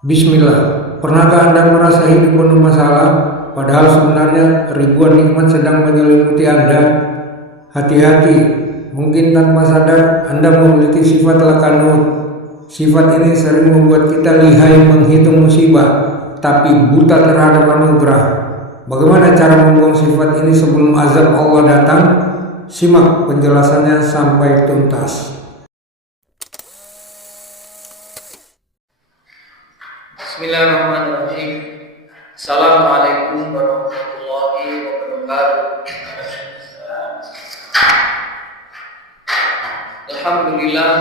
Bismillah. Pernahkah Anda merasa hidup penuh masalah, padahal sebenarnya ribuan nikmat sedang menyelimuti Anda? Hati-hati, mungkin tanpa sadar Anda memiliki sifat lakanut. Sifat ini sering membuat kita lihai menghitung musibah, tapi buta terhadap anugerah. Bagaimana cara membuang sifat ini sebelum azab Allah datang? Simak penjelasannya sampai tuntas. Bismillahirrahmanirrahim. Assalamualaikum warahmatullahi wabarakatuh. Alhamdulillah,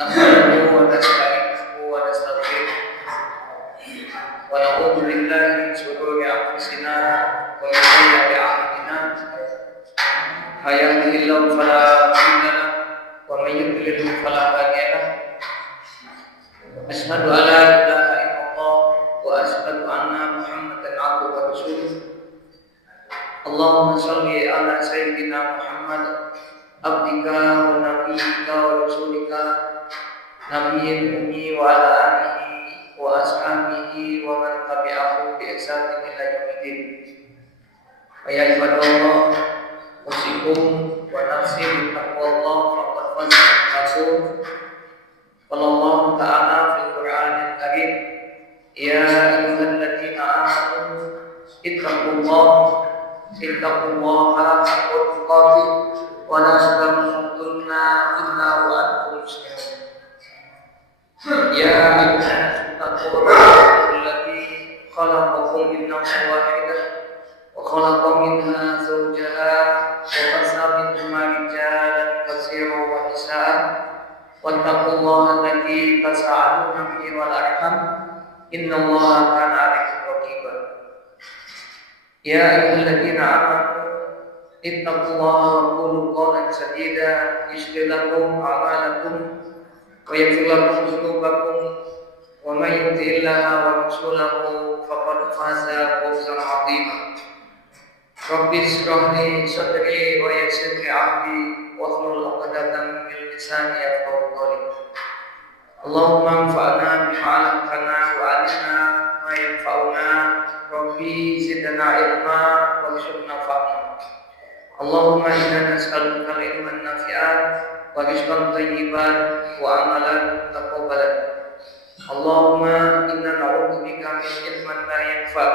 nahmaduhu wa nasta'inuhu wa nastaghfiruh wa na'udzu billahi min shururi anfusina wa min sayyiati a'malina. May yahdihillahu fala mudilla lahu wa may yudlil fala hadiya lahu. Asyhadu an la ilaha illallah wa asyhadu anna Muhammadan abduhu wa rasuluh. Allahumma shalli ala sayyidina Muhammad abdika wa nabiyyika wa rasulika nabiyil ummi wa ala alihi wa ashabihi wa man tabi'ahu bi ihsanin ila yaumil. Ya ibadallah, usikum wa nafsi bi taqwallah faqad faza rasul. Allah Ta'ala fil Qur'anil Karim, ya ayyuhalladzina amanu ittaqullaha haqqa tuqatih wa la tamutunna illa wa antum muslimun. Ya ayyuhalladzina allati khalaqakum min nafsin wahidah wa khalaqa minha zawjaha wa bassa minhuma rijalan katsiran wa nisaa. Wattaqullaha allati tasaaluna bihi wal arham, innallaha kana 'alaikum raqiba. Ya ayyuhalladzina amanu ittaqullaha wa qulu qawlan sadida yuslih lakum a'malakum wa yaghfir lakum dhunubakum wa may yuti'illaha wa rasulahu faqad faza fawzan 'azima. Rabbi shrah li sadri wa yassir li amri wahlul 'uqdatam min lisani yafqahu qawli. Allahumma anfa'na bima 'allamtana wa 'allimna ma yanfa'una. Rabbi zidna ilma warzuqna fahma. Allahumma inna nas'aluka ilman nafi'an wa rizqan thayyiban wa amalan mutaqabbalan. Allahumma inna na'udzubika min ilmin la yanfa'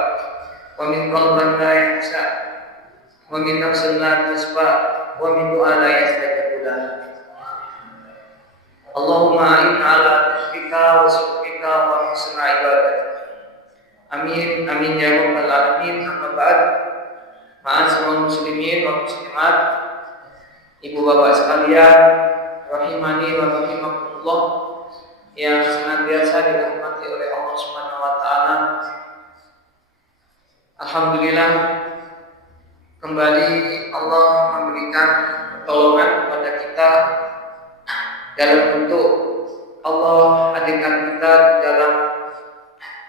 wa min qalbin la yakhsha wa min nafsin la tasfa wa min du'a la yastajabu lahu. Allahumma a'inna ala dhikrika wa syukrika wa husni ibadatik. Amin amin ya rabbal alamin. Amma ba'd. Ma'asyiral muslimin wa muslimat, ibu bapak sekalian, rahimani wa rahimakumullah, yang senantiasa dirahmati oleh Allah Subhanahu wa taala. Alhamdulillah, kembali Allah memberikan pertolongan kepada kita dalam bentuk Allah hadirkan kita di dalam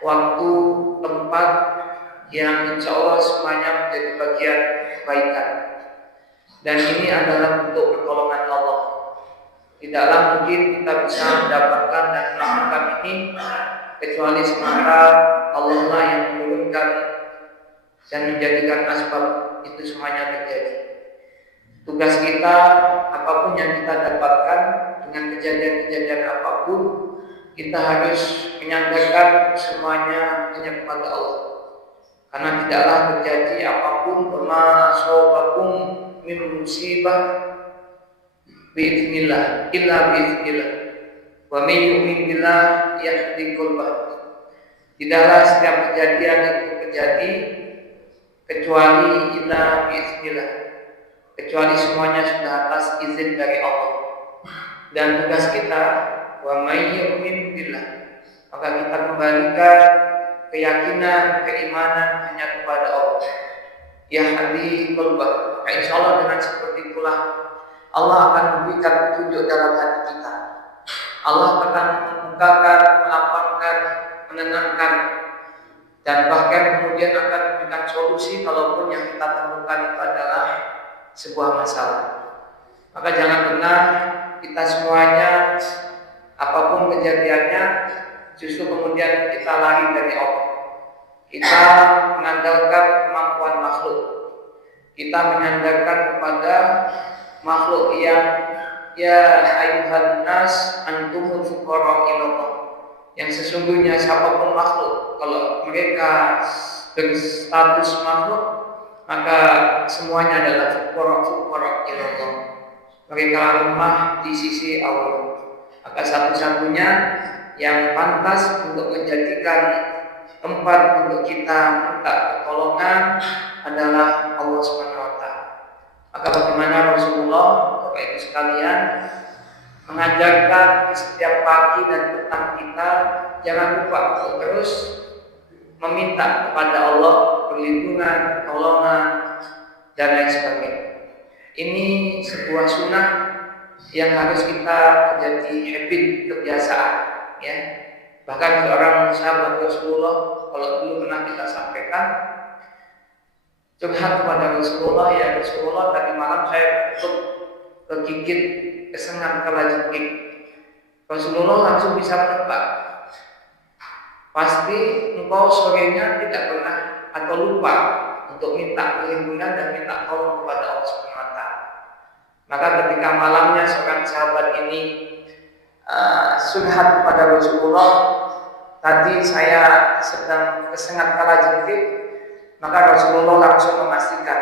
waktu, tempat yang insya Allah semuanya menjadi bagian kebaikan. Dan ini adalah bentuk pertolongan Allah. Tidaklah mungkin kita bisa mendapatkan dan melakukan ini kecuali semata Allah lah yang menurunkan dan menjadikan asbab itu semuanya terjadi. Tugas kita, apapun yang kita dapatkan dengan kejadian-kejadian apapun, kita harus menyandarkan semuanya hanya kepada Allah. Karena tidaklah terjadi apapun ma asabakum min musibah bi'idznillah illa bi'idznillah wa may yu'min billah yahdi qalbah. Tidaklah setiap kejadian itu terjadi kecuali illa bi'idznillah, kecuali semuanya sudah atas izin dari Allah. Dan tugas kita wa may yu'min billah, maka kita kembalikan keyakinan, keimanan hanya kepada Allah. Ya hadi qalbah. Insya Allah dengan seperti itulah Allah akan memberikan petunjuk dalam hati kita. Allah akan membukakan, melapangkan, menenangkan, dan bahkan kemudian akan memberikan solusi kalaupun yang kita temukan itu adalah sebuah masalah. Maka jangan benar kita semuanya apapun kejadiannya justru kemudian kita lari dari Allah. Kita mengandalkan kemampuan makhluk. Kita menyandarkan kepada makhluk yang ya ayuhan nas antumul fuqara ilallah, yang sesungguhnya siapapun makhluk, kalau mereka berstatus makhluk, maka semuanya adalah fuqara ilallah. Mereka lemah di sisi Allah. Maka satu-satunya yang pantas untuk menjadikan tempat untuk kita minta pertolongan adalah Allah Subhanahu wa taala. Maka bagaimana Rasulullah, Bapak Ibu sekalian, mengajarkan setiap pagi dan petang kita jangan lupa untuk terus meminta kepada Allah perlindungan, pertolongan, dan lain sebagainya. Ini sebuah sunnah yang harus kita jadi habit, kebiasaan, ya. Bahkan seorang sahabat Rasulullah, kalau dulu pernah kita sampaikan, curhat kepada Rasulullah, ya Rasulullah, tadi malam saya kegigit kesengat kalajengking. Rasulullah langsung bisa menebak, pasti engkau sorenya tidak pernah atau lupa untuk minta perlindungan dan minta tolong kepada Allah Subhanahu wa taala. Maka ketika malamnya seorang sahabat ini curhat kepada Rasulullah, tadi saya sedang kesengat kalajengking, maka Rasulullah langsung memastikan,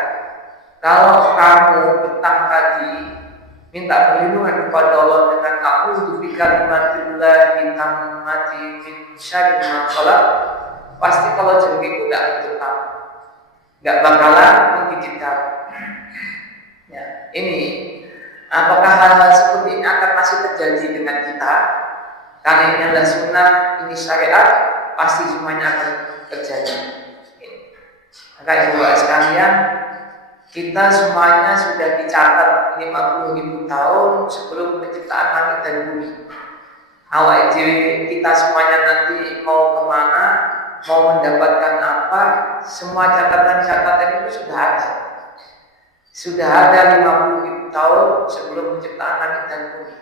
kalau kamu petang tadi minta perlindungan kepada Allah dengan a'udzu bikalimatillahi tammati min syarri ma khalaq, pasti kalau jengking udah tetap nggak bakalan menggigit kamu. Ya, ini apakah hal-hal seperti ini akan masih terjadi dengan kita? Karena ini adalah sunnah, ini syariat, pasti semuanya akan terjadi. Maka ibu bapak sekalian, kita semuanya sudah dicatat 50.000 tahun sebelum penciptaan langit dan bumi. Awal kita semuanya nanti mau kemana, mau mendapatkan apa, semua catatan-catatan itu sudah ada. Sudah ada 50.000 tahun sebelum penciptaan langit dan bumi.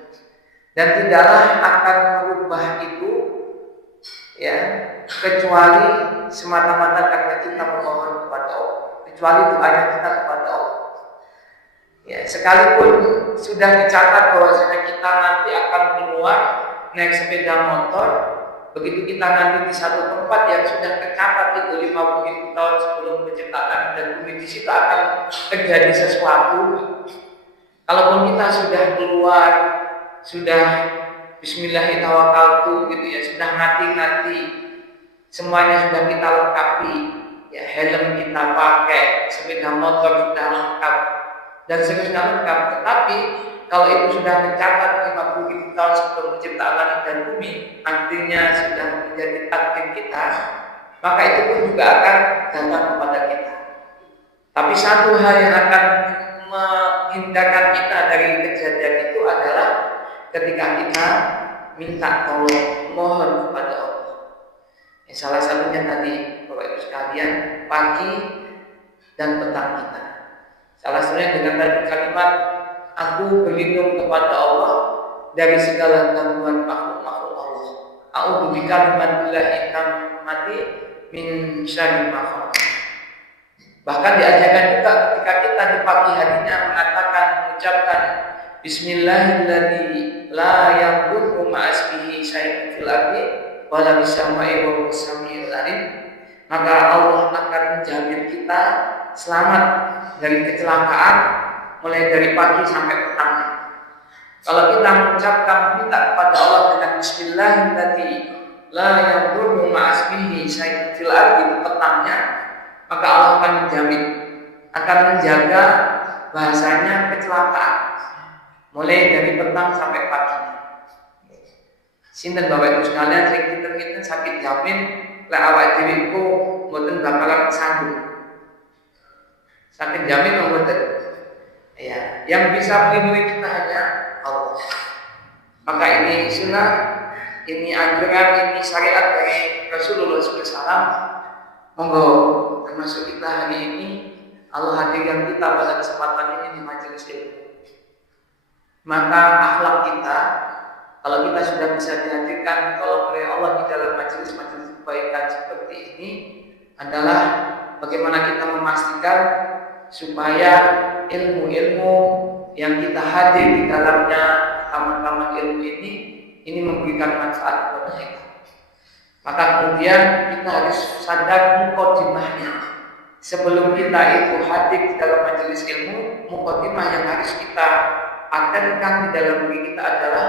Dan tidaklah akan merubah itu, ya, kecuali semata-mata karena kita memohon kepada Allah, kecuali doanya kita kepada Allah. Ya, sekalipun sudah dicatat bahwasanya kita nanti akan keluar naik sepeda motor, begitu kita nanti di satu tempat yang sudah tercatat itu 50.000 tahun sebelum penciptaan dan bumi, di situ akan terjadi sesuatu. Kalaupun kita sudah keluar, sudah Bismillahirrahmanirrahim gitu ya, sudah ngati-ngati, semuanya sudah kita lengkapi, ya, helm kita pakai, sepeda motor sudah lengkap, dan seterusnya lengkap. Tetapi kalau itu sudah tercatat 50.000 tahun sebelum penciptaan langit dan bumi, artinya sudah menjadi takdir kita, maka itu pun juga akan datang kepada kita. Tapi satu hal yang akan menghindarkan kita dari kejadian itu adalah ketika kita minta tolong, mohon kepada Allah. Ya, salah satunya tadi Bapak Ibu sekalian, pagi dan petang kita. Salah satunya dengan tadi kalimat, aku berlindung kepada Allah dari segala gangguan makhluk-makhluk Allah. A'udzu bikalimatillahi tammati min syarri ma khalaq. Bahkan diajarkan juga ketika kita di pagi harinya mengatakan, mengucapkan Bismillahirrahmanirrahim, la yadurru ma'asbihi syai'un fil ardi wa la bis-sama'i wa huwas samiul alim. Maka Allah akan menjamin kita selamat dari kecelakaan mulai dari pagi sampai petang. Kalau kita mengucapkan meminta kepada Allah dengan Bismillahirrahmanirrahim, la yadurru ma'asbihi syai'un fil ardi, petangnya, maka Allah akan menjamin, akan menjaga bahasanya kecelakaan mulai dari petang sampai pagi. Sinten Bapak Ibu sekalian, sing kita sakit jamin lek awak dhewe iku mboten bakalan sanggup. Sakit jamin mboten. Ya, yang bisa melindungi kita hanya Allah. Maka ini sunnah, ini anjuran, ini syariat dari Rasulullah SAW. Monggo termasuk kita hari ini, Allah hadirkan kita pada kesempatan ini di majelis ilmu. Maka akhlak kita, Kalau kita sudah bisa dihadirkan kalau oleh Allah di dalam majelis-majelis kebaikan seperti ini adalah bagaimana kita memastikan supaya ilmu-ilmu yang kita hadir di dalamnya, taman-taman ilmu ini memberikan manfaat kepada kita. Maka kemudian kita harus sadar mukadimahnya. Sebelum kita itu hadir di dalam majelis ilmu, mukadimah yang harus kita atenkan di dalam diri kita adalah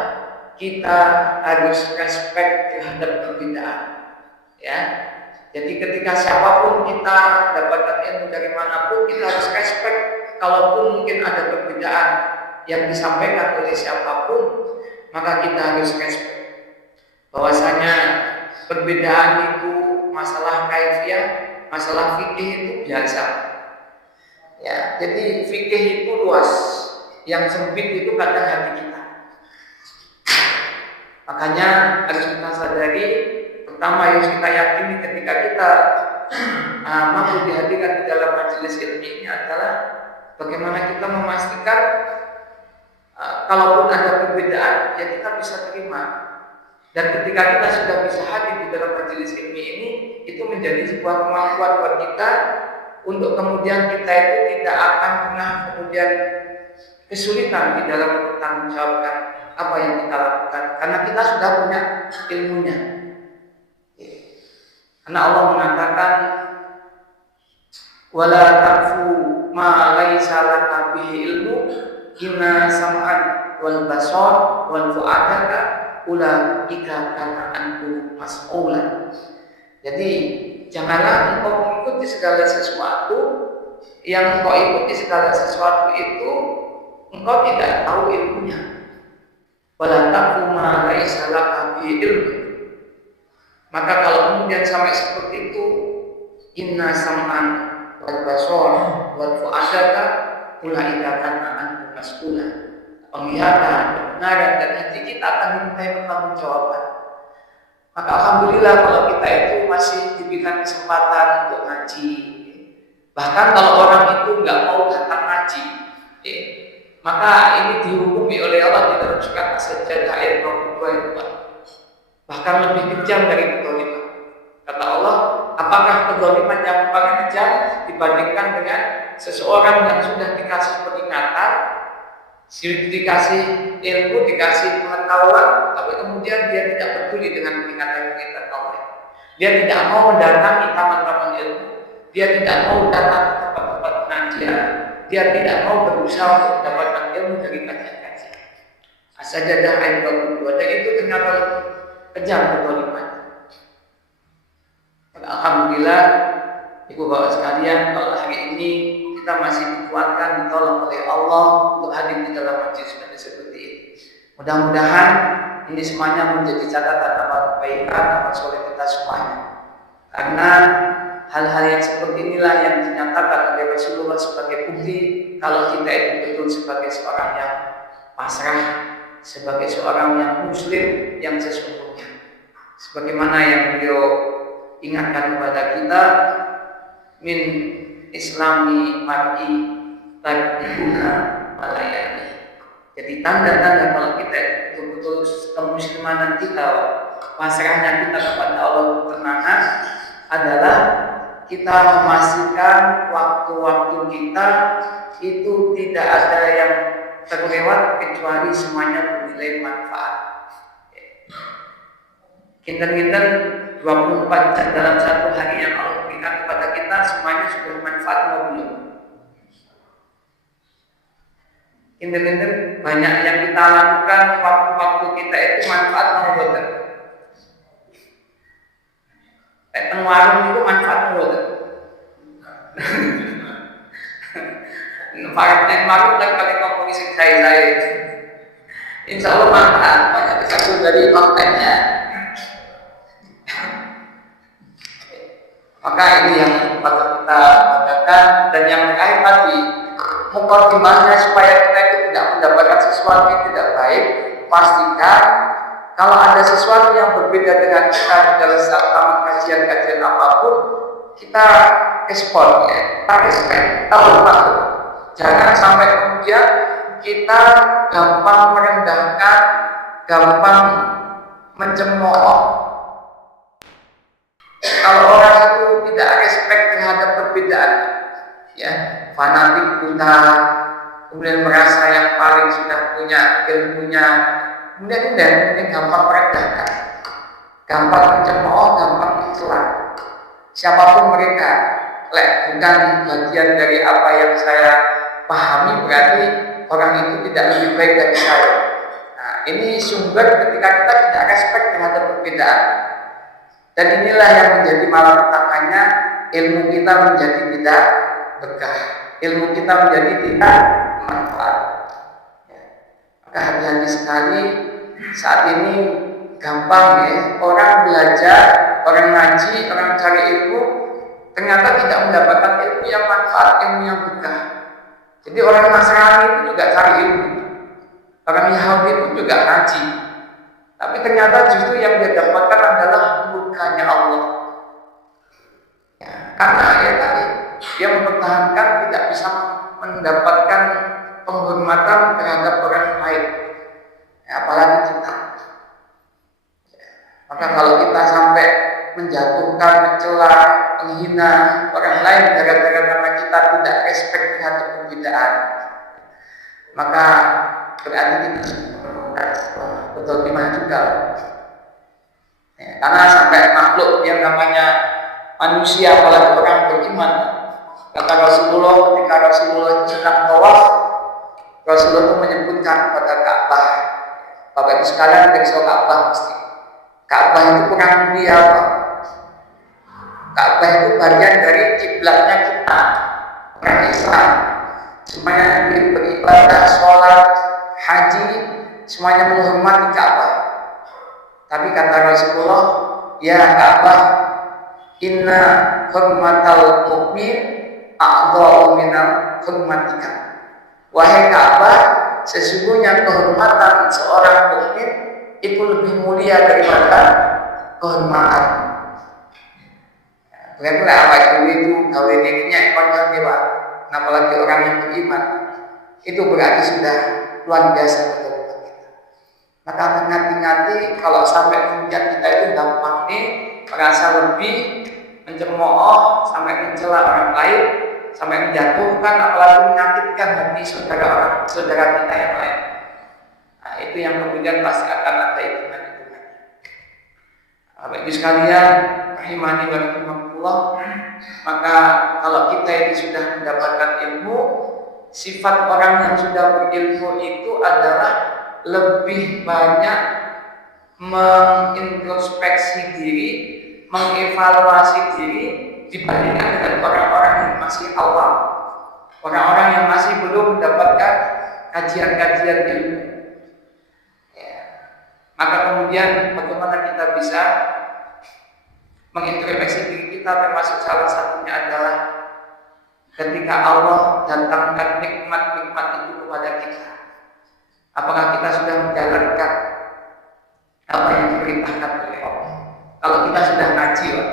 kita harus respect terhadap perbedaan. Ya, jadi ketika siapapun kita dapatkan ilmu dari manapun, kita harus respect. Kalaupun mungkin ada perbedaan yang disampaikan oleh siapapun, maka kita harus respect. Bahwasanya perbedaan itu masalah kaifiyah, masalah fikih itu biasa. Ya, jadi fikih itu luas, yang sempit itu kadang hati kita. Makanya harus kita sadari, pertama harus kita yakini ketika kita mampu dihadirkan di dalam majelis ilmu ini adalah bagaimana kita memastikan kalaupun ada perbedaan, ya kita bisa terima. Dan ketika kita sudah bisa hadir di dalam majelis ilmu ini, itu menjadi sebuah kemampuan buat kita untuk kemudian kita itu tidak akan pernah kemudian kesulitan di dalam mempertanggungjawabkan apa yang kita lakukan, karena kita sudah punya ilmunya. Karena Allah mengatakan, wala taqfu ma laisa laka bihi ilmu inna sam'an wal basar wal fu'adaka ulaika kana anhu mas'ulan. Jadi janganlah engkau mengikuti segala sesuatu yang engkau ikuti segala sesuatu itu engkau tidak tahu ilmunya. Wala taqfu ma laisa laka bihi ilmu. Maka kalau kemudian sampai seperti itu, inna sam'an wal basar wal fu'adaka ulaika kana anhu mas'ulan. Penglihatan, kebenaran dan hati kita akan dimintai pertanggungjawaban. Maka alhamdulillah kalau kita itu masih diberikan kesempatan untuk ngaji. Bahkan kalau orang itu nggak mau datang ngaji, maka ini dihukumi oleh Allah di dalam surat As-Sajdah ayat 22 itu. Bahkan lebih kejam dari kezaliman. Kata Allah, apakah kezaliman yang paling kejam dibandingkan dengan seseorang yang sudah dikasih peringatan, dikasih ilmu, dikasih pengetahuan, tapi kemudian dia tidak peduli dengan peringatan Allah. Dia tidak mau mendatangi taman-taman ilmu, dia tidak mau datang ke tempat-tempat pengajian, dia tidak mau berusaha untuk mendapatkan ilmu dari kajian-kajian. As-Sajdah ayat 22, dan itu ternyata kejam kezaliman. Alhamdulillah, ibu bapak sekalian, kalau hari ini kita masih dikuatkan, ditolong oleh Allah untuk hadir di dalam majelis seperti ini. Mudah-mudahan ini semuanya menjadi catatan amal kebaikan, amal soleh kita semuanya. Karena hal-hal yang seperti inilah yang dinyatakan oleh Rasulullah sebagai bukti kalau kita itu betul sebagai seorang yang pasrah, sebagai seorang yang muslim yang sesungguhnya. Sebagaimana yang beliau ingatkan kepada kita, min islami mar'i tadbuna malayani. Jadi tanda-tanda kalau kita betul-betul kemuslimanan kita, pasrahnya kita kepada Allah tenangan adalah kita memastikan waktu-waktu kita itu tidak ada yang terlewat kecuali semuanya bernilai manfaat. Kinten-kinten 24 jam dalam satu hari yang Allah berikan kepada kita semuanya sudah bermanfaat atau belum? Kinten-kinten banyak yang kita lakukan waktu-waktu kita itu manfaat atau belum? Warung itu manfaat atau belum? Manfaatnya warung dan kali kamu isi saya insya Allah manfaat banyak satu dari kontennya. Maka ini yang patut kita banggakan. Dan yang terakhir tadi, mukadimahnya supaya kita itu tidak mendapatkan sesuatu yang tidak baik, pastikan kalau ada sesuatu yang berbeda dengan kita di dalam setiap kajian-kajian apapun, kita respon, ya, kita respect, kita hormat. Jangan sampai kemudian kita gampang merendahkan gampang mencemooh. Kalau orang itu tidak respect terhadap perbedaan, ya, fanatik buta, kemudian merasa yang paling sudah punya ilmunya, kemudian gampang merendahkan, gampang mencemooh, gampang dicela. Siapapun mereka, bukan bagian dari apa yang saya pahami, berarti orang itu tidak lebih baik dari saya. Nah, ini sumber ketika kita tidak respect terhadap perbedaan. Dan inilah yang menjadi malapetakannya, ilmu kita menjadi tidak berkah, ilmu kita menjadi tidak manfaat. Maka hati-hati sekali saat ini gampang ya, orang belajar, orang ngaji, orang cari ilmu, ternyata tidak mendapatkan ilmu yang manfaat, ilmu yang berkah. Jadi orang Nasrani itu juga cari ilmu, orang Yahudi pun juga ngaji, tapi ternyata justru yang dia dapatkan adalah murkanya Allah. Ya, karena ya tadi dia mempertahankan tidak bisa mendapatkan penghormatan terhadap orang lain, ya, apalagi kita. Maka kalau kita sampai menjatuhkan, mencela, menghina orang lain gara-gara karena kita tidak respect terhadap perbedaan, maka berarti kita betul gimana juga. Ya, karena sampai makhluk yang namanya manusia, apalagi orang beriman, kata Rasulullah ketika Rasulullah itu sedang tawaf, Rasulullah itu menyebutkan pada Ka'bah, Bapak Ibu sekalian periksa Ka'bah mesti. Ka'bah itu kurang mulia apa? Ka'bah itu bagian dari kiblatnya kita, orang Islam. Semuanya beribadah, sholat, haji, semuanya menghormati Ka'bah. Tapi kata Rasulullah, ya Ka'bah, inna hurmatal mu'min a'dha'u minal hurmatika. Wahai Ka'bah, sesungguhnya kehormatan seorang mukmin itu lebih mulia daripada kehormatan. Berarti apa itu gawe dirinya konyon dewa, apalagi orang yang beriman, itu berarti sudah luar biasa betul kita. Maka hati-hati kalau sampai kemudian kita itu gampang nih merasa lebih, mencemooh, sampai mencela orang lain, sampai menjatuhkan, apalagi menyakitkan hati saudara kita yang lain. Nah, itu yang kemudian pasti akan ada hitungan-hitungannya. Bapak Ibu sekalian, rahimani wa rahimakumullah, maka kalau kita ini sudah mendapatkan ilmu, sifat orang yang sudah berilmu itu adalah lebih banyak mengintrospeksi diri, mengevaluasi diri dibandingkan dengan orang-orang yang masih awam, orang-orang yang masih belum mendapatkan kajian-kajian ilmu. Maka kemudian bagaimana kita bisa mengintrospeksi diri kita, termasuk salah satunya adalah ketika Allah datangkan nikmat-nikmat itu kepada kita, apakah kita sudah menjalankan apa yang diperintahkan oleh Allah? Kalau kita sudah ngaji, Pak.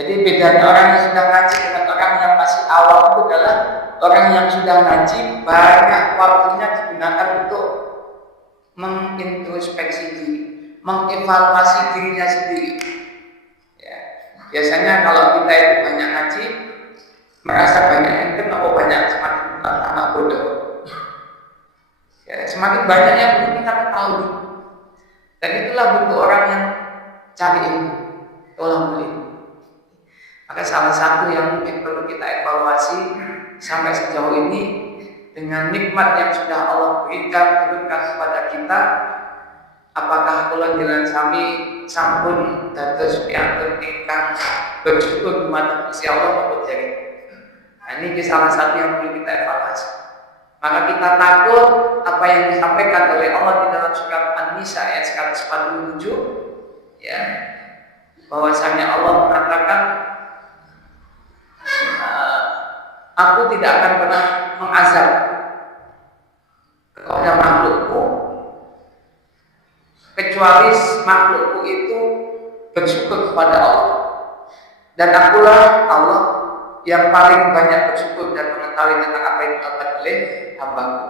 Jadi bedanya orang yang sudah ngaji dengan orang yang masih awam itu adalah orang yang sudah ngaji banyak waktunya digunakan untuk mengintrospeksi diri, mengevaluasi dirinya sendiri. Ya, biasanya kalau kita itu banyak ngaji, merasa banyak enten atau banyak semakin anak bodoh. Ya, semakin banyak yang belum kita ketahui. Dan itulah bentuk orang yang cari ilmu, tolong ilmu. Maka salah satu yang mungkin perlu kita evaluasi sampai sejauh ini, dengan nikmat yang sudah Allah berikan turunkan kepada kita, apakah kula jalan sami sampun dados piantun ingkang bersyukur dumateng Gusti Allah apa jadi. Nah, ini salah satu yang perlu kita evaluasi. Maka kita takut apa yang disampaikan oleh Allah di dalam surat An-Nisa ayat 147, ya, bahwasanya Allah mengatakan, aku tidak akan pernah mengazab kepada makhlukku kecuali makhlukku itu bersyukur kepada Allah, dan akulah Allah yang paling banyak bersyukur dan mengetahui tentang apa yang dilakukan oleh hambaku.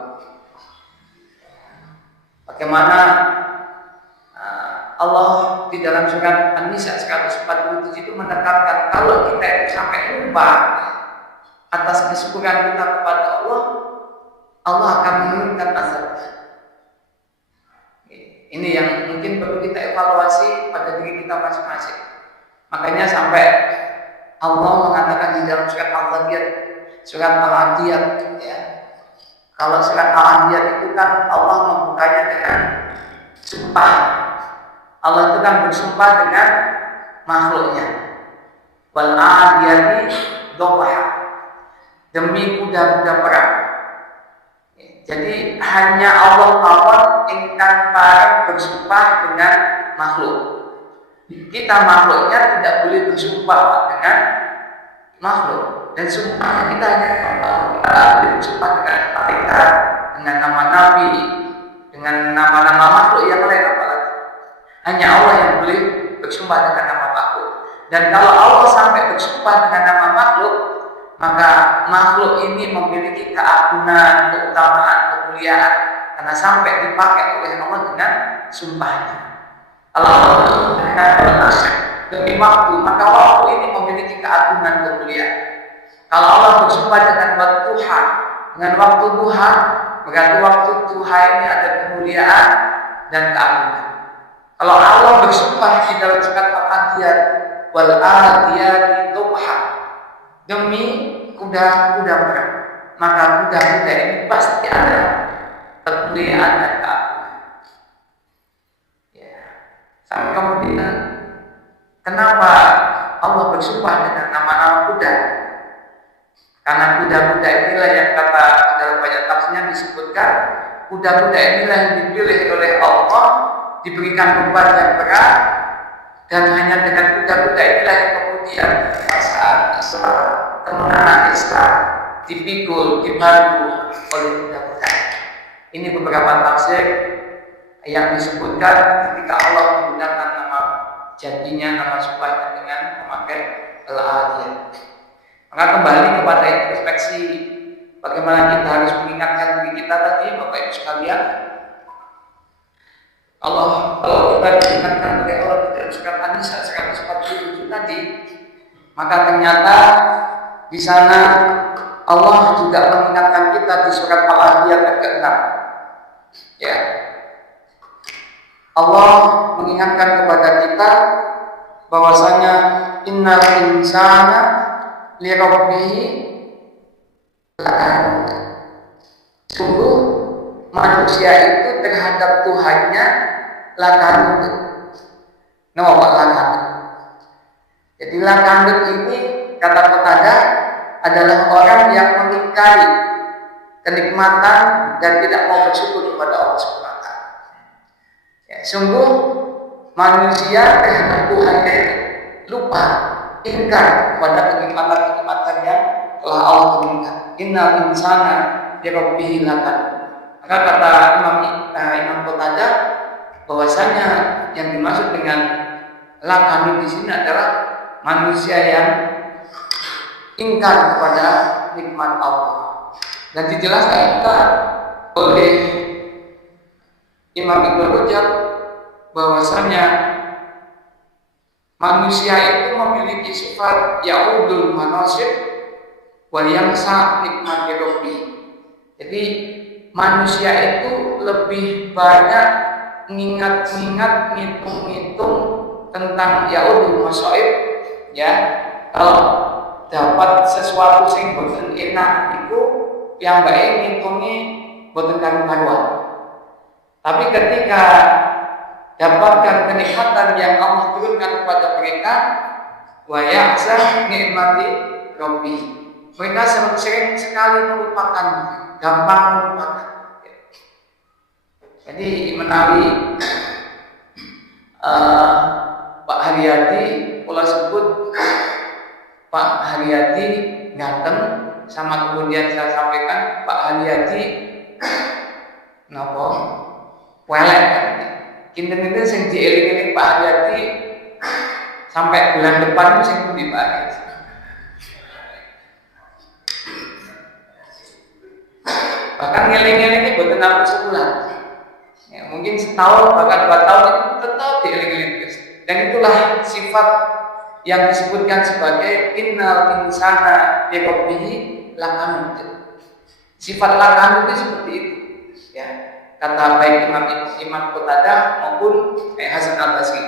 Bagaimana Allah di dalam surat An-Nisa 147 itu menekankan kalau kita sampai lupa atas kesyukuran kita kepada Allah, Allah akan menurunkan azab. Ini yang mungkin perlu kita evaluasi pada diri kita masing-masing. Makanya sampai Allah mengatakan di dalam surat Al-Adiyat, surat Al-Adiyat, ya. Kalau surat Al-Adiyat itu kan Allah membukanya dengan sumpah. Allah itu kan bersumpah dengan makhluknya. Wal adiyati dhabha, demi kuda-kuda perang. Jadi hanya Allah mawon ingkang pareng bersumpah dengan makhluk. Kita makhluknya tidak boleh bersumpah dengan makhluk. Dan sumpah kita hanya bersumpah dengan malaikat, dengan nama nabi, dengan nama-nama makhluk yang lain apalagi. Hanya Allah yang boleh bersumpah dengan nama makhluk. Dan kalau Allah sampai bersumpah dengan nama makhluk, maka makhluk ini memiliki keagungan, keutamaan, kemuliaan karena sampai dipakai oleh Allah dengan sumpahnya. Kalau Allah dengan demi waktu, maka waktu ini memiliki keagungan, kemuliaan. Kalau Allah bersumpah dengan waktu duha, dengan waktu duha, berarti waktu duha ini ada kemuliaan dan keagungan. Kalau Allah bersumpah di dalam surat Al-Adiyat, wal adiyati dhabha, demi kuda-kuda perang, maka kuda-kuda ini pasti ada kemuliaan dan keagungan. Ya. Sampai kemudian, kenapa Allah bersumpah dengan nama-nama kuda? Karena kuda-kuda inilah yang kata dalam banyak tafsirnya disebutkan, kuda-kuda inilah yang dipilih oleh Allah, diberikan beban yang berat, dan hanya dengan kuda-kuda inilah yang kemudian saat kemenangan Islam dipikul, dibantu oleh kuda-kuda. Ini beberapa tafsir yang disebutkan ketika Allah menggunakan nama jadinya, nama sumpahnya dengan memakai al-adiyat. Maka kembali kepada introspeksi, bagaimana kita harus mengingatkan diri kita tadi, Bapak Ibu sekalian. Kalau kita diingatkan oleh Allah di dalam surat An-Nisa 147 tadi, maka ternyata di sana Allah juga mengingatkan kita di surat Al-Adiyat yang ke-6. Ya. Allah mengingatkan kepada kita bahwasanya innal insana li rabbih lakanut. Sungguh manusia itu terhadap Tuhannya lakanut. Nama Pak lakanut. Jadi lakanut ini kata Qatadah adalah orang yang mengingkari kenikmatan dan tidak mau bersyukur kepada Allah Subhanahu wa taala. Ya, sungguh manusia terhadap Tuhannya lupa, ingkar kepada kenikmatan-kenikmatan yang telah Allah berikan. Innal insana li rabbih lakanut. Maka kata Imam Qatadah bahwasanya yang dimaksud dengan lakanut di sini adalah manusia yang ingkar kepada nikmat Allah. Dan dijelaskan juga oleh Imam Ibnu Rajab bahwasanya manusia itu memiliki sifat yaudul manasib wal yamsa nikmat rabbi. Jadi manusia itu lebih banyak mengingat-ingat, ngitung-ngitung tentang yaudul masaib, ya. Kalau dapat sesuatu sing boten enak itu yang baik ngitungi boten karuan. Tapi ketika dapatkan kenikmatan yang Allah turunkan kepada mereka, wa ya'sa nikmati rabbi, mereka sering sekali melupakan, gampang melupakan. Jadi menawi Pak Haryadi, pola sebut Pak Haryadi datang, sama kemudian saya sampaikan Pak Haryadi napa welek katanya. Kinten itu sing dieling-eling Pak Haryadi sampai bulan depan sing pundi Pak Haryadi. Bahkan ngeling-eling ini boten namung sebulan. Ya, mungkin setahun bahkan 2 tahun itu tetap dieling Dan itulah sifat yang disebutkan sebagai innal insana bi rabbihi lakanut. Sifat lakanut itu seperti itu. Ya, kata baik Imam Qatadah maupun Hasan Al-Basri.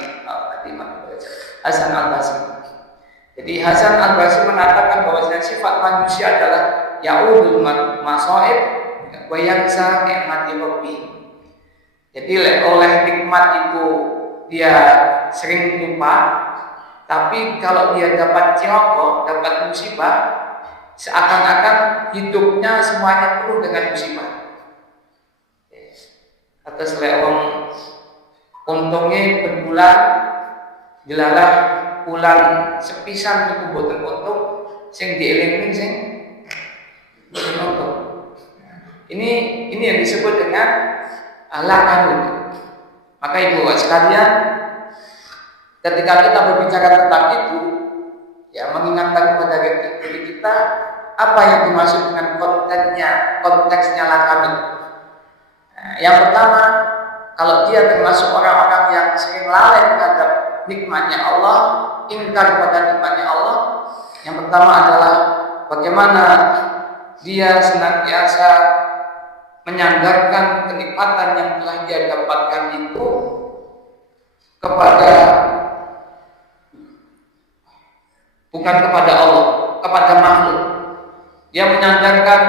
Hasan Al-Basri. Jadi Hasan Al-Basri mengatakan bahwa sifat manusia adalah yaudul masaib wa yansa nikmati rabbi. Jadi oleh nikmat itu dia sering lupa, tapi kalau dia dapat ciloko, dapat musibah, seakan-akan hidupnya semuanya penuh dengan musibah. Atas lewong untungnya berbulan, jelalah bulan sepisan itu boten untung, sing dieling-eling sing untung. Ini yang disebut dengan lakanut. Maka ibu sekalian, ketika kita berbicara tentang itu, ya mengingatkan kepada diri kita apa yang dimaksud dengan konteksnya lakanut. Nah, yang pertama, kalau dia termasuk orang-orang yang sering lalai terhadap nikmatnya Allah, ingkar pada nikmatnya Allah, yang pertama adalah bagaimana dia senantiasa menyandarkan kenikmatan yang telah dia dapatkan itu bukan kepada Allah, kepada makhluk. Dia menyandarkan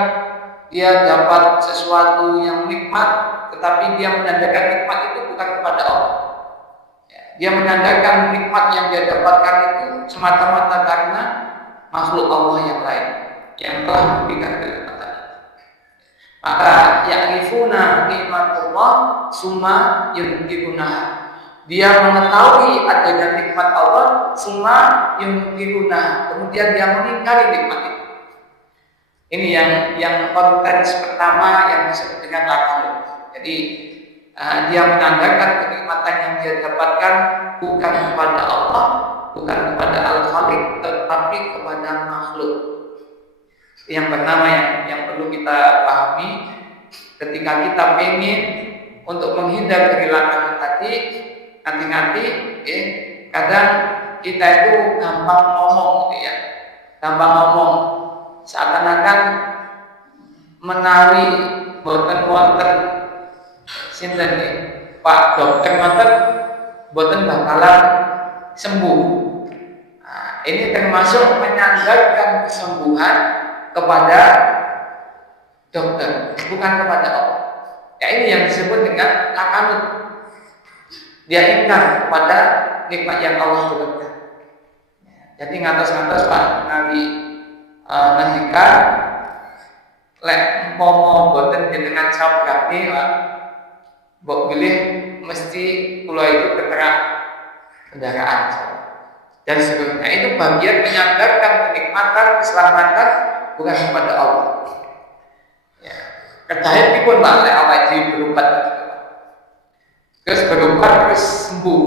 dia dapat sesuatu yang nikmat, tetapi dia menyandarkan nikmat itu bukan kepada Allah. Dia menyandarkan nikmat yang dia dapatkan itu semata-mata karena makhluk Allah yang lain yang telah memberikan kenikmatan. Maka ya'rifuna nikmatullah summa yunkirunaha. Dia mengetahui adanya nikmat Allah summa yunkirunaha, kemudian dia mengingkari nikmat itu. Ini yang konteks pertama yang disebut dengan lakanut. Jadi dia menandakan kenikmatan yang dia dapatkan bukan kepada Allah, bukan kepada Al-Khaliq, tetapi kepada makhluk. Yang pertama yang perlu kita pahami ketika kita ingin untuk menghindar dari lakanut tadi, hati-hati, kadang kita itu gampang ngomong, gitu ya, gampang ngomong, seakan-akan menawi boten wonten sinten Pak Dokter ngoten boten bakalan sembuh. Nah, ini termasuk menyandarkan kesembuhan kepada dokter, bukan kepada Allah. Ya, ini yang disebut dengan lakanut. Dia ingkar kepada nikmat yang Allah berikan. Jadi ngatos-ngatos Pak Nabi ngendikan lek momo boten jenengan sabrane Pak, mbok pilih mesti kula itu keterak kendaraan dan seterusnya. Itu bagian menyandarkan kenikmatan, keselamatan bukan kepada Allah. Ya. Kedahit pipun Pak lek awake dhewe berobat. Terus berobat terus sembuh.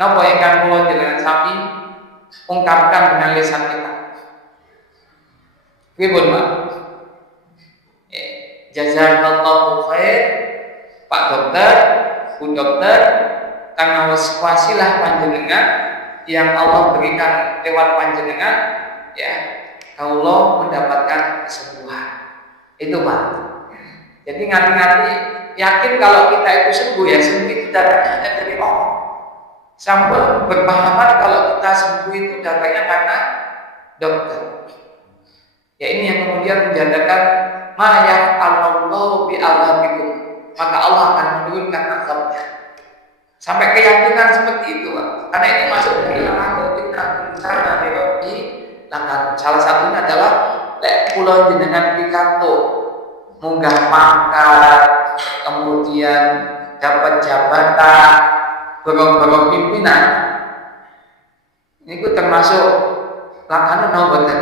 Napa ingkang kula jenengan sami ungkapkan dengan lisan kita. Pripun Pak? Jazakallahu khair Pak Dokter, Bu Dokter, karena wasilah panjenengan yang Allah berikan lewat panjenengan, ya, Allah mendapatkan kesembuhan. Itu Pak. Jadi ngati-ngati yakin kalau kita itu sembuh, ya sembuh itu datanya hanya dari Allah. Sampai berpahaman kalau kita sembuh itu datanya karena dokter. Ya, ini yang kemudian menjadikan ma ya'allahu bi azabikum, maka Allah akan menurunkan azabnya. Sampai keyakinan seperti itu, Pak. Karena ini masuk dari lakanut kita sana di lakanut. Salah satunya adalah lek kula jenengan pikanto munggah pangkat, kemudian dapat jabatan, gorong-gorong pimpinan. Ini ku termasuk lakanut no boten.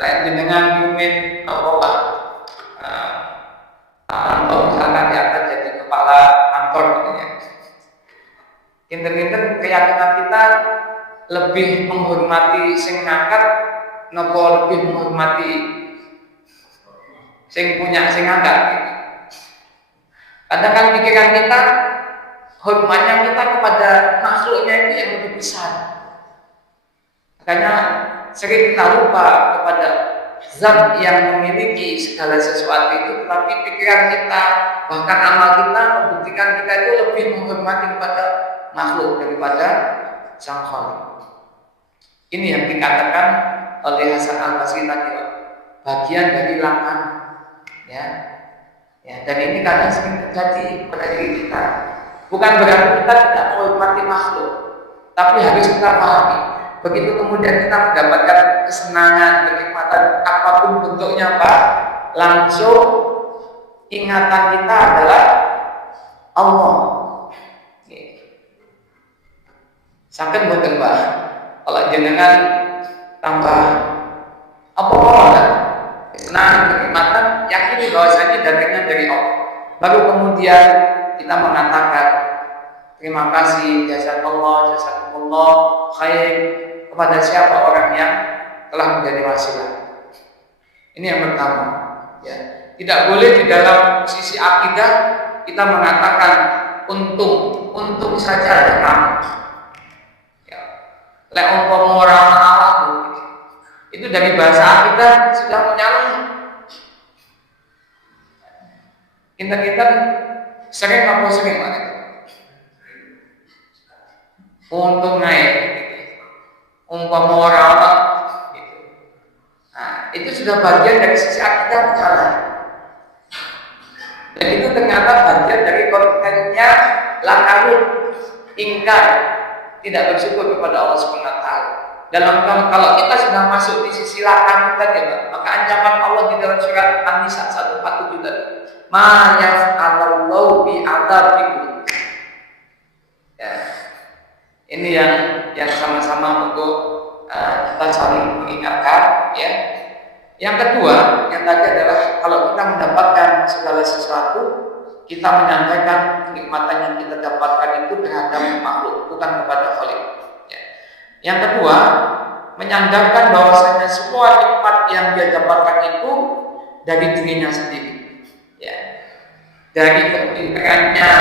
Lek jenengan rumin apa Pak? Atau misalkan dia akan jadi kepala kantor gitu ya. Kinten-kinten keyakinan kita lebih menghormati sing ngangkat nopo lebih menghormati sing punya sing ngangkat gitu. Kadang kan pikiran kita hormatnya kita kepada makhluknya itu yang lebih besar. Makanya sering kita lupa kepada zat yang memiliki segala sesuatu itu, tetapi pikiran kita, bahkan amal kita membuktikan kita itu lebih menghormati kepada makhluk daripada Sang Khalik. Ini yang dikatakan oleh Hasan Al-Basri tadi, bagian dari lakan, ya. Dan ini kadang sering terjadi pada diri kita. Bukan berarti kita tidak menghormati makhluk, tapi harus kita pahami. Begitu kemudian kita mendapatkan kesenangan, kenikmatan apapun bentuknya, Pak, langsung ingatan kita adalah Allah. Saken boten, Pak. Kalau jenengan tambah apa kesenangan, kenikmatan, yakini bahwasanya datangnya dari Allah. Baru kemudian kita mengatakan terima kasih jazakallah, jazakumullah khair kepada siapa orang yang telah menjadi wasilah. Ini yang pertama, ya. Tidak boleh di dalam sisi akidah kita mengatakan untung saja ada kamu. Ya. Lek umpama ora ana awakmu. Itu dari bahasa akidah sudah menyalahi. Kita sering apa sering banget. Untung naik, umpama orang gitu. Nah, itu sudah bagian dari sisi akidah salah. Dan itu ternyata bagian dari kontennya lakanut ingkar, tidak bersyukur kepada Allah Subhanahu wa taala. Dalam kalau kita sudah masuk di sisi lakanut tadi, maka ancaman Allah di dalam surat An-Nisa 147 tadi, ma yaf'alullahu bi adabikum. Ya. Ini yang sama-sama untuk kita saling mengingatkan, ya. Yang kedua, yang tadi adalah kalau kita mendapatkan segala sesuatu, kita menyampaikan kenikmatan yang kita dapatkan itu terhadap makhluk, bukan kepada Khalik. Ya. Yang kedua, menyandarkan bahwasanya semua nikmat yang dia dapatkan itu dari dirinya sendiri, ya. Dari kepintarannya,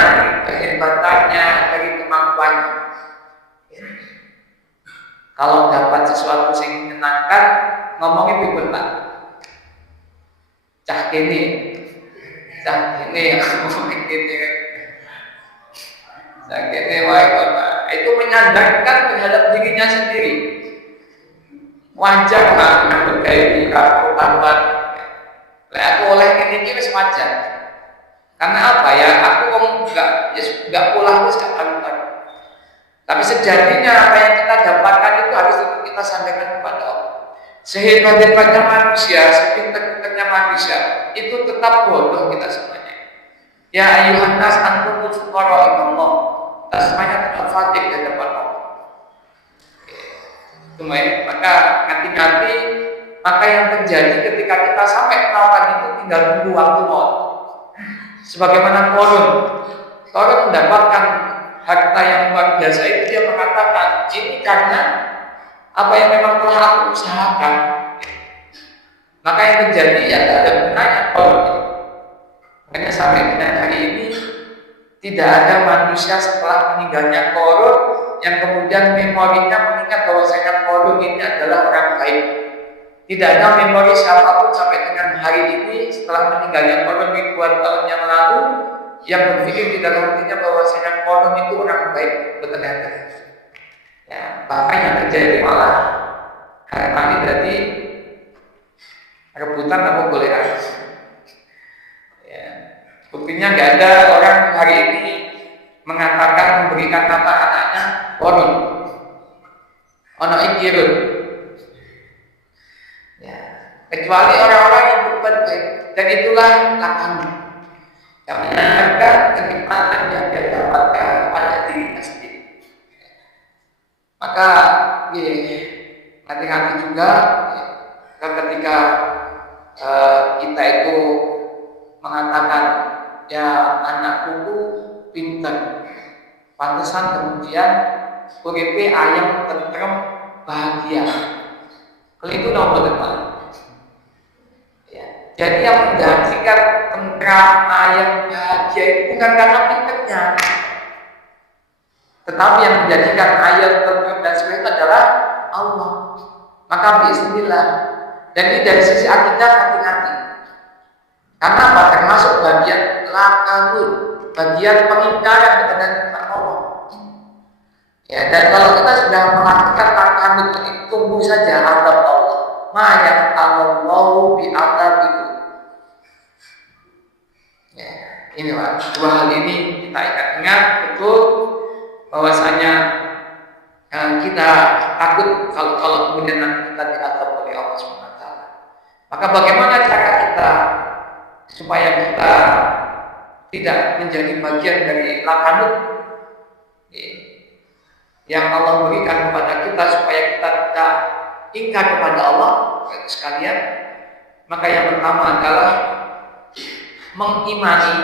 kehebatannya, dari kemampuannya. Kalau dapat sesuatu yang menyenangkan, ngomongnya pikir Pak. Cah kene ngomongin kene. Cah kene wae kok. Itu menyandarkan terhadap dirinya sendiri. Wajar Pak menurut kayak di kampung-kampung. Lek aku oleh kene iki wis wajar. Karena apa ya? Aku enggak pulang terus gak tahu. Tapi sejatinya apa yang kita dapatkan itu harus kita sandarkan kepada Allah. Sehebat-hebatnya manusia, sepintar-pintarnya manusia, itu tetap bodoh kita semuanya. Ya ayuhan nas antumul fuqara ilallah. Kita semuanya tetap fakir di hadapan Allah. Maka nanti maka yang terjadi ketika kita sampai melakukan itu tinggal tunggu waktu maut. Sebagaimana Korun mendapatkan harta yang luar biasa itu, dia mengatakan ini karena apa yang memang telah aku usahakan. Maka yang terjadi ya tidak ada gunanya Korun. Makanya sampai dengan hari ini tidak ada manusia setelah meninggalnya Korun yang kemudian memorinya mengingat bahwasanya Korun ini adalah orang baik. Tidak ada memori siapapun sampai dengan hari ini setelah meninggalnya Korun ribuan tahun yang lalu yang berpikir di dalam hatinya bahwasanya Korun itu orang baik ternyata. Ya, bahkan yang terjadi malah karena ini tadi rebutan apa boleh harus. Ya, buktinya nggak ada orang hari ini mengatakan memberikan nama anaknya Korun, ono ikirun. Ya, kecuali orang-orang yang berbuat baik, dan itulah lakukan. Yang menyenangkan kenikmatan yang dia dapatkan pada dirinya sendiri. Maka hati-hati juga ketika kita itu mengatakan ya anakku itu pintar, pantesan kemudian uripe ayam tentrem bahagia. Kalau itu nomor depan. Jadi yang menggantikan tentram ayam bahagia itu bukan karena pinternya, Tetapi yang menjadikan ayat tertentu dan sebagainya itu adalah Allah. Maka bismillah. Dan ini dari sisi akidah hati-hati. Karena apa? Termasuk bagian lakanun, bagian pengingkaran kepada nikmat Allah. Ya, dan kalau kita sudah melakukan lakanun ini, tunggu saja azab Allah. Ma ya'tallahu bi'adabikum. Ya, ini Pak. Dua hal ini kita ingat betul bahwasanya kita takut kalau kemudian nanti kita diazab oleh Allah SWT. Maka bagaimana cara kita supaya kita tidak menjadi bagian dari lakanut yang Allah berikan kepada kita supaya kita tidak ingkar kepada Allah sekalian? Maka yang pertama adalah mengimani.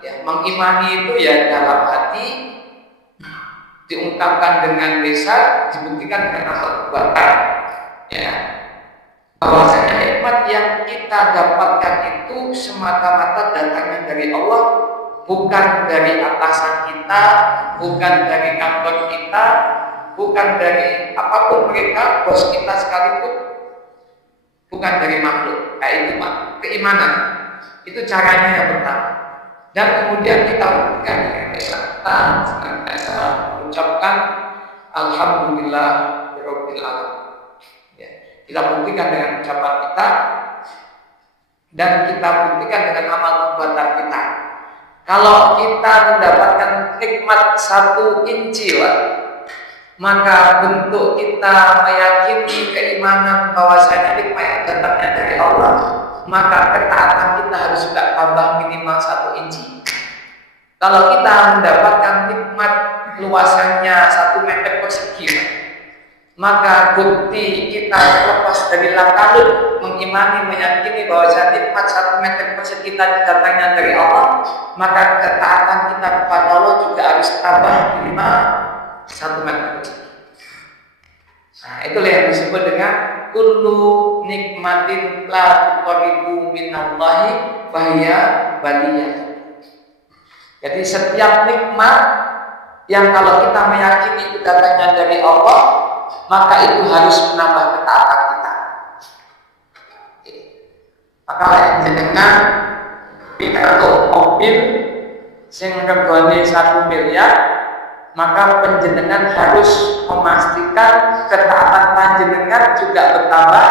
Ya, mengimani itu ya dalam hati, diungkapkan dengan lisan, dibuktikan dengan perbuatan. Ya, bahwasanya nikmat yang kita dapatkan itu semata-mata datangnya dari Allah, bukan dari atasan kita, bukan dari kantor kita, bukan dari apapun mereka, bos kita sekalipun, bukan dari makhluk. Itu Pak, keimanan. Itu caranya yang pertama. Dan kemudian kita buktikan dengan lisan, senantiasa mengucapkan alhamdulillah rabbil alamin. Kita buktikan dengan ucapan kita dan kita buktikan dengan amal perbuatan kita. Kalau kita mendapatkan nikmat 1 inci, maka bentuk kita meyakini keimanan bahwasanya nikmat yang datangnya dari Allah, maka ketaatan kita harus juga tambah minimal 1 inci. Kalau kita mendapatkan nikmat luasannya 1 meter persegi, maka bukti kita lepas dari lakanut, mengimani, meyakini bahwa nikmat 1 meter persegi tadi datangnya dari Allah, maka ketaatan kita kepada Allah juga harus tambah minimal 1 meter persegi. Nah, itulah yang disebut dengan kullu nikmatin la tuqribu minallahi fahiya baliyah. Jadi setiap nikmat yang kalau kita meyakini itu datangnya dari Allah, maka itu harus menambah ketaatan kita. Maka yang jenengan pidato mobil sing regane 1 miliar, maka penjenengan harus memastikan ketaatan panjenengan juga bertambah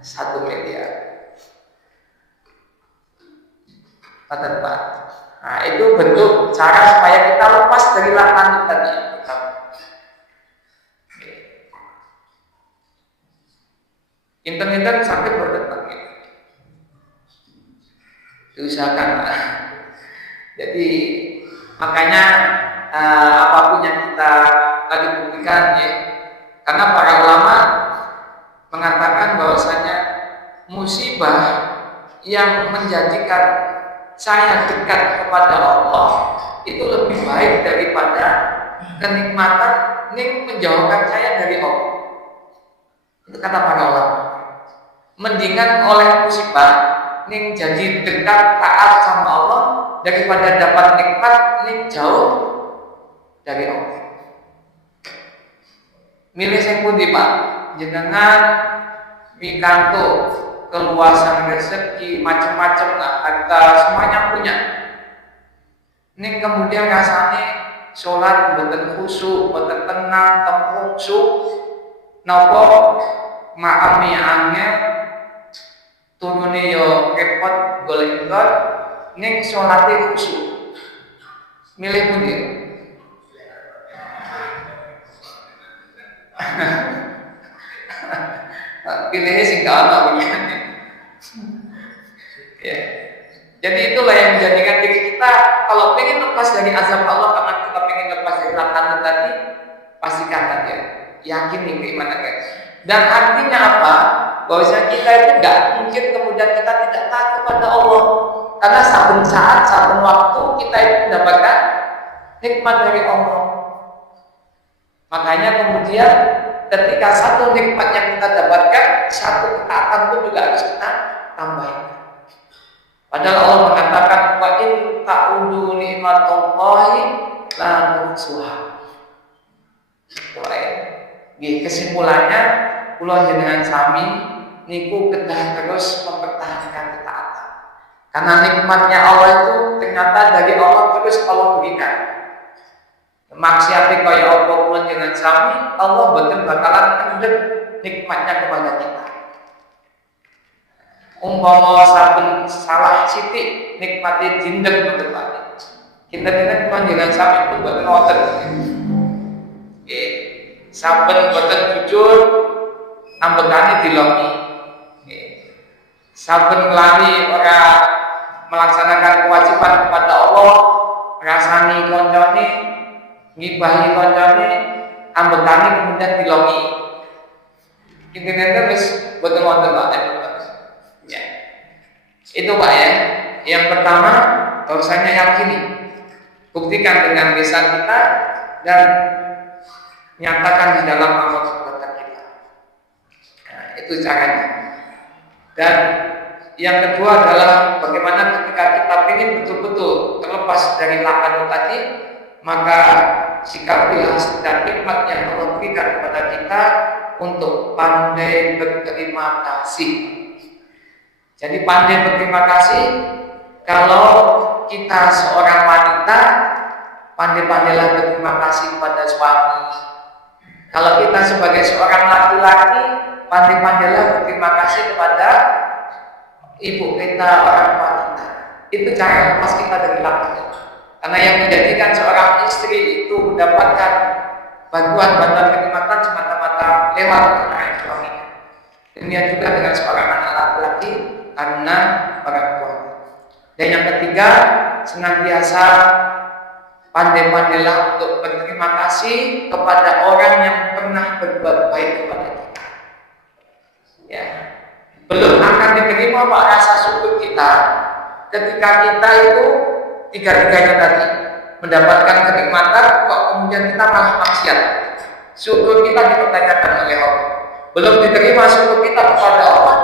1 miliar. Pak. Nah, itu bentuk cara supaya kita lepas dari lakanut tadi. Internet sampai berdetak. Diusahakan. Jadi makanya apapun yang kita tadi buktikan ya, karena para ulama mengatakan bahwasanya musibah yang menjadikan saya dekat kepada Allah itu lebih baik daripada kenikmatan yang menjauhkan saya dari Allah. Itu kata para ulama. Mendingan oleh musibah yang jadi dekat taat sama Allah daripada dapat nikmat yang jauh dari Allah. Milih sing pundi Pak? Jenengan mikanto keluasan rezeki macam-macam lah, harta semuanya punya. Ini kemudian rasanya sholat boten khusyuk, boten tenang, tempung syuk, nopo maami angel, turune yo repot golek-golek, ning sholate khusyuk. Milih pundi? Pilihnya sing ana begini. Ya. Jadi itulah yang menjadikan diri kita kalau pengen lepas dari azab Allah, karena kita pengen lepas dari lakanut tadi, pastikan tadi ya, yakin nih keimanan guys. Dan artinya apa? Bahwasanya kita itu tidak mungkin kemudian kita tidak taat kepada Allah, karena saben saat, saben waktu kita itu mendapatkan nikmat dari Allah. Makanya kemudian ketika satu nikmat yang kita dapatkan, satu ketaatan pun juga harus kita tambahkan. Padahal Allah mengatakan wa in ta'udu ni'matallahi la tuhsuha. Mulai. Kesimpulannya, kula jenengan sami niku kedah terus mempertahankan ketaatan. Karena nikmatnya Allah itu ternyata dari Allah terus Allah berikan. Maksiate kaya apa kula jenengan sami, Allah boten bakalan kendhet nikmatnya kepada kita. Umpama saben salah sithik nikmati dindek boten pati. Kita kula jenengan sami itu boten wonten. Nggih. Saben boten jujur ambekane dilongi. Nggih. Saben lari ora melaksanakan kewajiban kepada Allah, rasani koncone, ngibahi koncone, ambekane kemudian dilongi. Intinya wis boten wonten Pak. Ya. Itu Pak ya. Yang pertama, bahwasanya yakini. Buktikan dengan lisan kita dan nyatakan di dalam amal perbuatan kita. Nah, itu caranya. Dan yang kedua adalah bagaimana ketika kita ingin betul-betul terlepas dari laknat tadi, maka sikapilah dan nikmat yang Allah berikan kepada kita untuk pandai berterima kasih. Jadi pandai berterima kasih. Kalau kita seorang wanita, pandai-pandailah berterima kasih kepada suami. Kalau kita sebagai seorang laki-laki, pandai-pandailah berterima kasih kepada ibu kita, orang tua kita. Itu cara lepas kita dari laknat. Karena yang menjadikan seorang istri itu mendapatkan bantuan-bantuan kenikmatan semata-mata lewat anak suaminya. Demikian juga dengan seorang anak laki-laki karena orang tuanya. Dan yang ketiga, senantiasa pandai-pandailah untuk berterima kasih kepada orang yang pernah berbuat baik kepada kita. Ya, belum akan diterima Pak rasa syukur kita ketika kita itu tiga-tiganya tadi mendapatkan kenikmatan, kok kemudian kita malah maksiat. Syukur kita dipertanyakan oleh Allah. Belum diterima syukur kita kepada Allah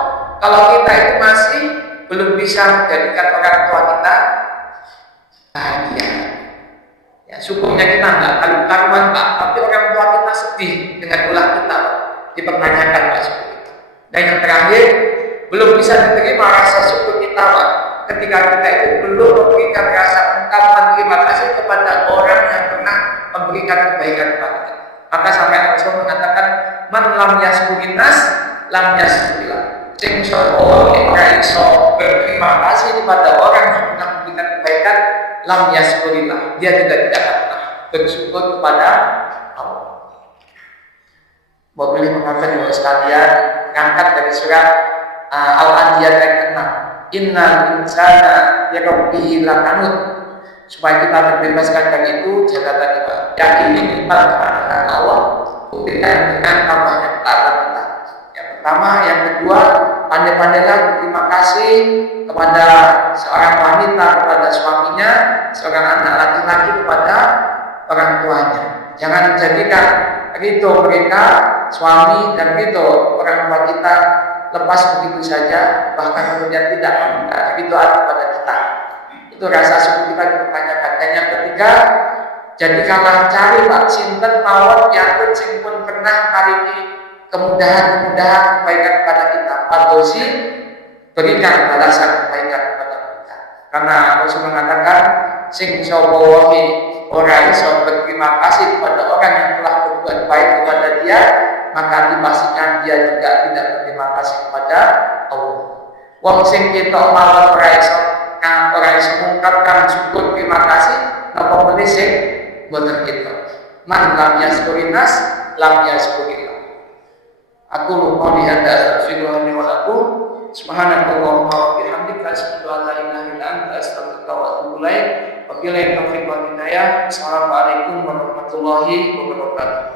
kalau kita itu masih belum bisa menjadikan orang tua kita bahagia. Ya, syukurnya kita enggak karuan Pak, tapi orang tua kita sedih dengan ulah kita dipertanyakan Pak syukur kita. Dan yang terakhir, belum bisa diterima rasa syukur kita Pak ketika kita itu belum memberikan rasa ungkapan terima kasih kepada orang yang pernah memberikan kebaikan kepada kita. Maka sampai Rasul mengatakan, man lam yaskurin nas lam yaskurillah. Sing sapa ora iso berterima kasih kepada orang yang pernah memberikan kebaikan, lam yaskurillah, dia juga tidak akan pernah bersyukur kepada Allah. Mau pilih mengatakan Bapak sekalian, ngangkat dari surat Al-Adiyat ayat 6. Innal insana yarabbihi lakanut. Supaya kita terbebaskan dari itu, jaga tadi Pak. Yakini nikmat kepada Allah, buktikan dengan tambahnya ketaatan kita. Yang pertama, yang kedua, pandai-pandailah berterima kasih kepada seorang wanita kepada suaminya, seorang anak laki-laki kepada orang tuanya. Jangan jadikan ridho mereka, suami dan ridho orang tua kita lepas begitu saja, bahkan kemudian tidak meminta ridho kepada kita. Itu rasa syukur kita dipertanyakan. Dan yang ketiga, jadikanlah cari Pak sinten mawon piantun sing pun pernah paringi kemudahan kebaikan kepada kita. Padosi berikan balasan kebaikan kepada kita. Karena Rasul mengatakan sing sapa wae ora iso berterima kasih kepada orang yang telah berbuat baik kepada dia, maka dipastikan dia juga tidak berterima kasih kepada Allah. Wong sing ketok mawon ora iso mengungkapkan syukur terima kasih, apa meneh sing boten ketok. Man lam yaskurin nas lam yaskurillah. Aku lupa dihanda astagfirullah wa lakum. Subhanakallahumma wa bihamdika asyhadu an la ilaha illa anta astaghfiruka wa atubu ilaik. Wabillahi taufiq wal hidayah. Assalamualaikum warahmatullahi wabarakatuh.